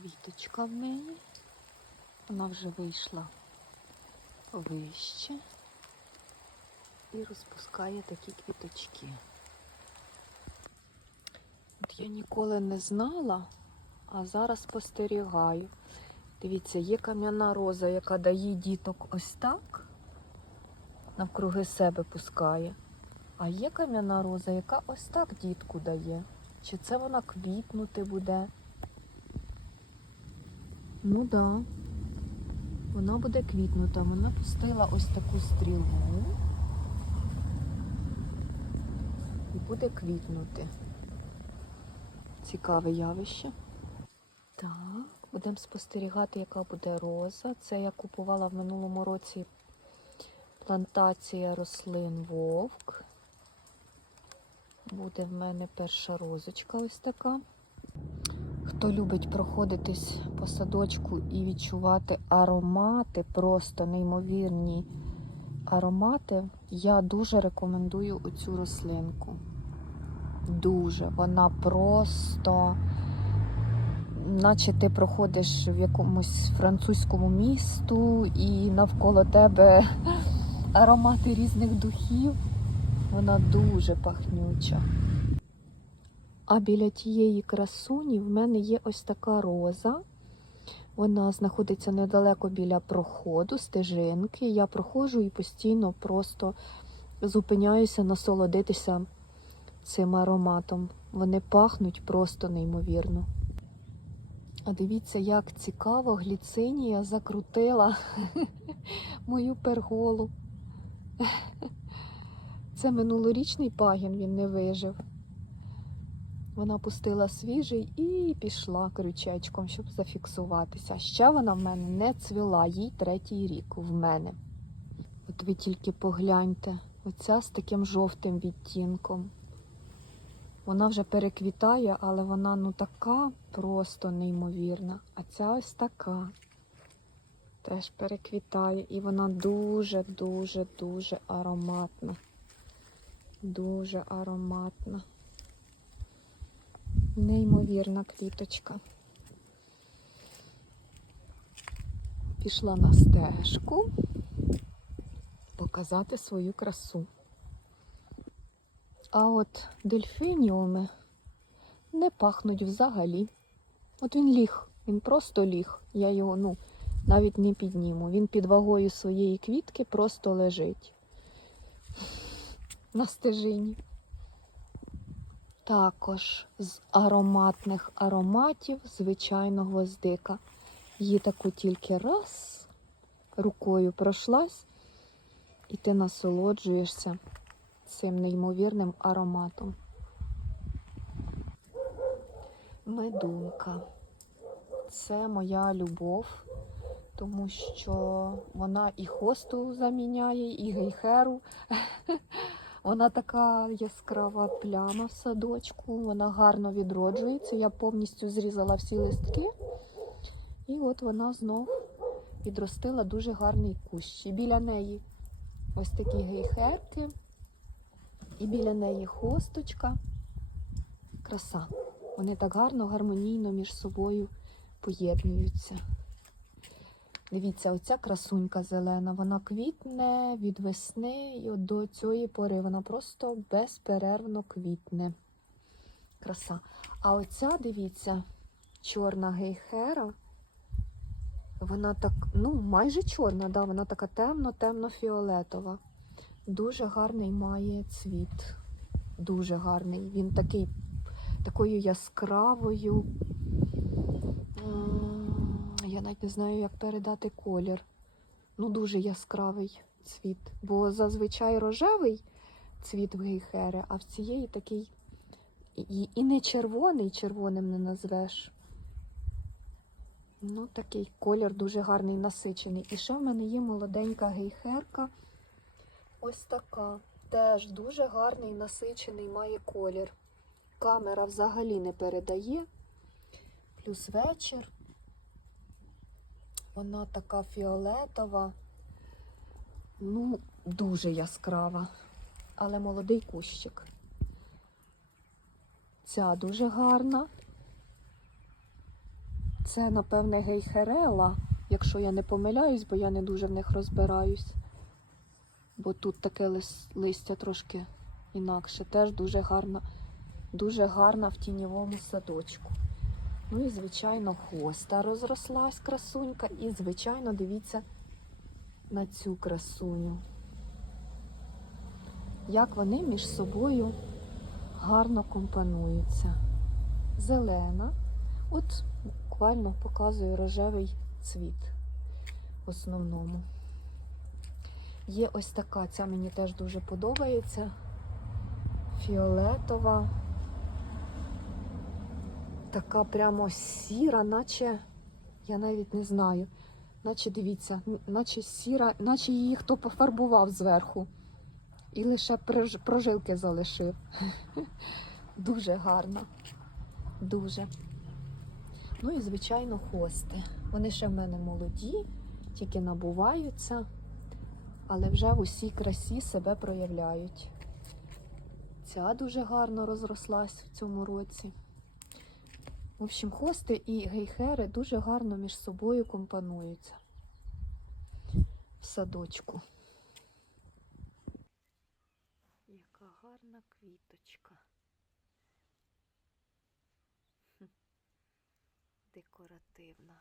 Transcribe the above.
квіточка в мене. Вона вже вийшла вище і розпускає такі квіточки. От я ніколи не знала, а зараз спостерігаю. Дивіться, є кам'яна роза, яка дає діток ось так, навкруги себе пускає. А є кам'яна роза, яка ось так дітку дає. Чи це вона квітнути буде? Ну да. Вона буде квітнута. Вона пустила ось таку стрілу і буде квітнути. Цікаве явище. Так, будемо спостерігати, яка буде роза. Це я купувала в минулому році плантація рослин вовк. Буде в мене перша розочка ось така. Хто любить проходитись по садочку і відчувати аромати, просто неймовірні аромати, я дуже рекомендую оцю рослинку. Дуже. Вона просто, наче ти проходиш в якомусь французькому місту і навколо тебе аромати різних духів. Вона дуже пахнюча. А біля тієї красуні в мене є ось така роза. Вона знаходиться недалеко біля проходу, стежинки. Я проходжу і постійно просто зупиняюся насолодитися цим ароматом. Вони пахнуть просто неймовірно. А дивіться, як цікаво гліцинія закрутила мою перголу. Це минулорічний пагін, він не вижив. Вона пустила свіжий і пішла крючечком, щоб зафіксуватися. Ще вона в мене не цвіла, їй третій рік в мене. От ви тільки погляньте, оця з таким жовтим відтінком. Вона вже переквітає, але вона ну така просто неймовірна. А ця ось така теж переквітає. І вона дуже-дуже дуже ароматна. Дуже ароматна. Неймовірна квіточка. Пішла на стежку показати свою красу. А от дельфініуми не пахнуть взагалі. От він ліг, він просто ліг. Я його ну, навіть не підніму. Він під вагою своєї квітки просто лежить на стежині. Також з ароматних ароматів, звичайно, гвоздика. Її таку тільки раз рукою пройшлась, і ти насолоджуєшся цим неймовірним ароматом. Медунка. Це моя любов, тому що вона і хосту заміняє, і гейхеру. Вона така яскрава пляма в садочку, вона гарно відроджується. Я повністю зрізала всі листки. І от вона знов відростила дуже гарний кущ. І біля неї ось такі гейхерки, і біля неї хосточка. Краса. Вони так гарно, гармонійно між собою поєднуються. Дивіться, оця красунька зелена, вона квітне від весни і до цієї пори вона просто безперервно квітне. Краса. А оця, дивіться, чорна гейхера, вона так, ну, майже чорна, да, вона така темно-темно-фіолетова. Дуже гарний має цвіт. Дуже гарний. Він такий, такою яскравою. Я навіть не знаю, як передати колір. Ну, дуже яскравий цвіт. Бо зазвичай рожевий цвіт в гейхери, а в цієї такий і, і не червоний, червоним не назвеш. Ну, такий колір дуже гарний, насичений. І ще в мене є молоденька гейхерка. Ось така. Теж дуже гарний, насичений має колір. Камера взагалі не передає. Плюс вечір. Вона така фіолетова, ну, дуже яскрава, але молодий кущик. Ця дуже гарна. Це, напевне, гейхерела, якщо я не помиляюсь, бо я не дуже в них розбираюсь. Бо тут таке листя трошки інакше. Теж дуже гарна, дуже гарна в тіньовому садочку. Ну і, звичайно, хоста розрослась красунька. І, звичайно, дивіться на цю красуню. Як вони між собою гарно компонуються. Зелена. От буквально показує рожевий цвіт в основному. Є ось така, ця мені теж дуже подобається. Фіолетова. Така прямо сіра, наче, я навіть не знаю. Наче дивіться, наче сіра, наче її хто пофарбував зверху. І лише прожилки залишив. Дуже гарно. Дуже. Ну і, звичайно, хости. Вони ще в мене молоді, тільки набуваються, але вже в усій красі себе проявляють. Ця дуже гарно розрослась в цьому році. В общем, хости і гейхери дуже гарно між собою компонуються в садочку. Яка гарна квіточка. Декоративна.